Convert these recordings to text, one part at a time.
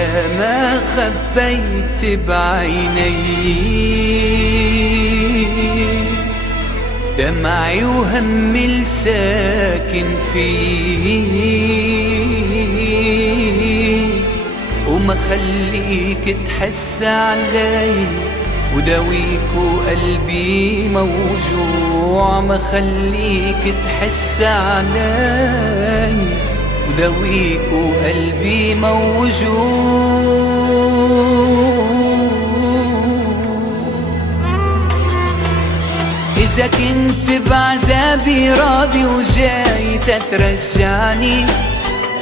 يا ما خبيت بعيني دمعي وهمي الساكن فيه، وما خليك تحس علي وداويك وقلبي موجوع، ما خليك تحس علي وداويك وقلبي موجوع. إذا كنت بعذابي راضي وجاي تترجعني،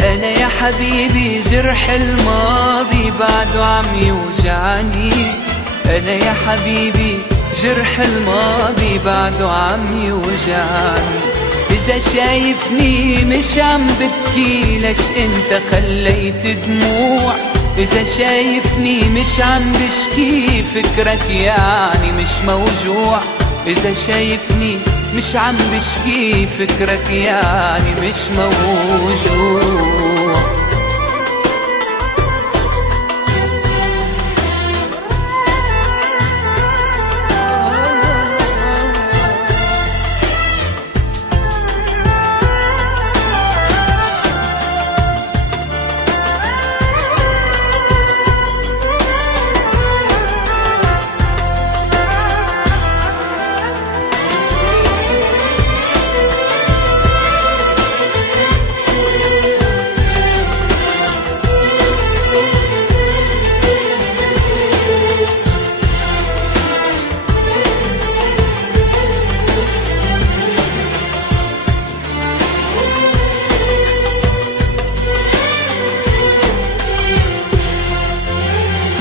أنا يا حبيبي جرح الماضي بعده عم يوجعني، أنا يا حبيبي جرح الماضي بعده عم يوجعني. إذا شايفني مش عم ببكي ليش انت خليت دموع، إذا شايفني مش عم بشكي فكرك يعني مش موجوع، إذا شايفني مش عم بشكي فكرك يعني مش موجوع.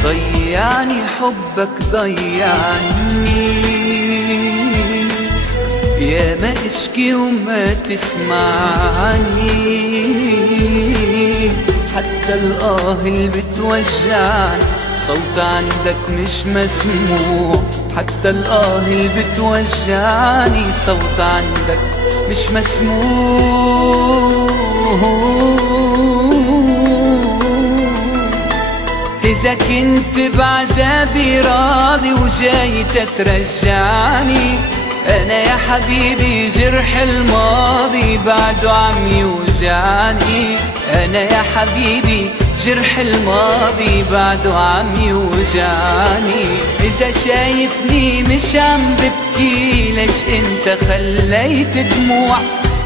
ضيعني حبك ضيعني، يا ما اشكي وما تسمعني، حتى الآه اللي بتوجعني صوت عندك مش مسموع، حتى الآه اللي بتوجعني صوت عندك مش مسموع. إذا كنت بعذابي راضي وجاي تترجعني، أنا يا حبيبي جرح الماضي بعده عم يوجعني، أنا يا حبيبي جرح الماضي بعده عم يوجعني. إذا شايفني مش عم ببكي ليش انت خليت دموع،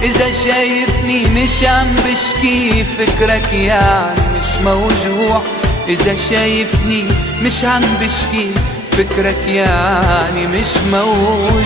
إذا شايفني مش عم بشكي فكرك يعني مش موجوع، إذا شايفني مش عم بشكي فكرك يعني مش موجود.